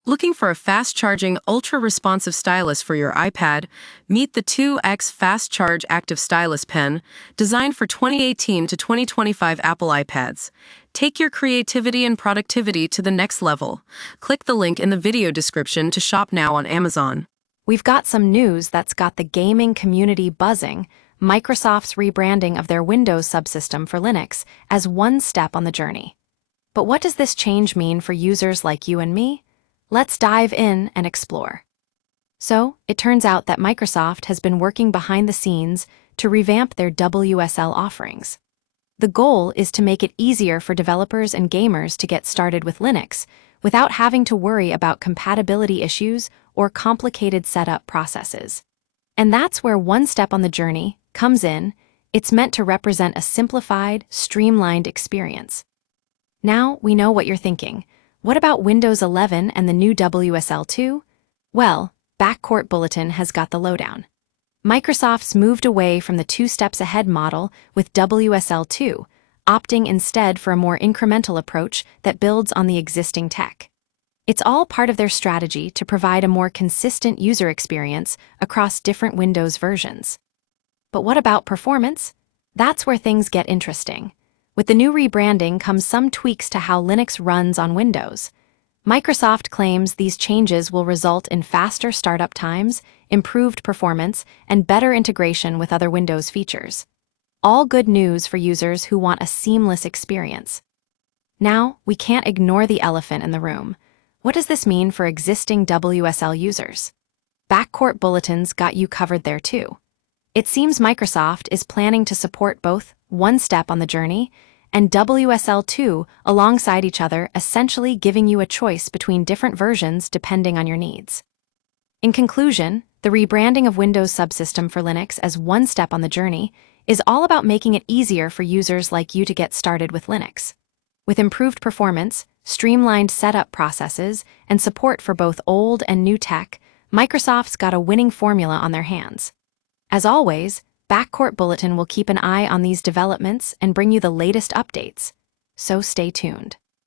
Looking for a fast-charging, ultra-responsive stylus for your iPad? Meet the 2X Fast Charge Active Stylus Pen, designed for 2018 to 2025 Apple iPads. Take your creativity and productivity to the next level. Click the link in the video description to shop now on Amazon. We've got some news that's got the gaming community buzzing: Microsoft's rebranding of their Windows Subsystem for Linux as one step on the journey. But what does this change mean for users like you and me? Let's dive in and explore. So, it turns out that Microsoft has been working behind the scenes to revamp their WSL offerings. The goal is to make it easier for developers and gamers to get started with Linux without having to worry about compatibility issues or complicated setup processes. And that's where one step on the journey comes in. It's meant to represent a simplified, streamlined experience. Now we know what you're thinking. What about Windows 11 and the new WSL 2? Well, Backcourt Bulletin has got the lowdown. Microsoft's moved away from the two steps ahead model with WSL 2, opting instead for a more incremental approach that builds on the existing tech. It's all part of their strategy to provide a more consistent user experience across different Windows versions. But what about performance? That's where things get interesting. With the new rebranding comes some tweaks to how Linux runs on Windows. Microsoft claims these changes will result in faster startup times, improved performance, and better integration with other Windows features. All good news for users who want a seamless experience. Now, we can't ignore the elephant in the room. What does this mean for existing WSL users? Backcourt Bulletin's got you covered there too. It seems Microsoft is planning to support both one step on the journey and WSL 2 alongside each other, essentially giving you a choice between different versions depending on your needs. In conclusion, the rebranding of Windows Subsystem for Linux as one step on the journey is all about making it easier for users like you to get started with Linux. With improved performance, streamlined setup processes, and support for both old and new tech, Microsoft's got a winning formula on their hands. As always, Backcourt Bulletin will keep an eye on these developments and bring you the latest updates, so stay tuned.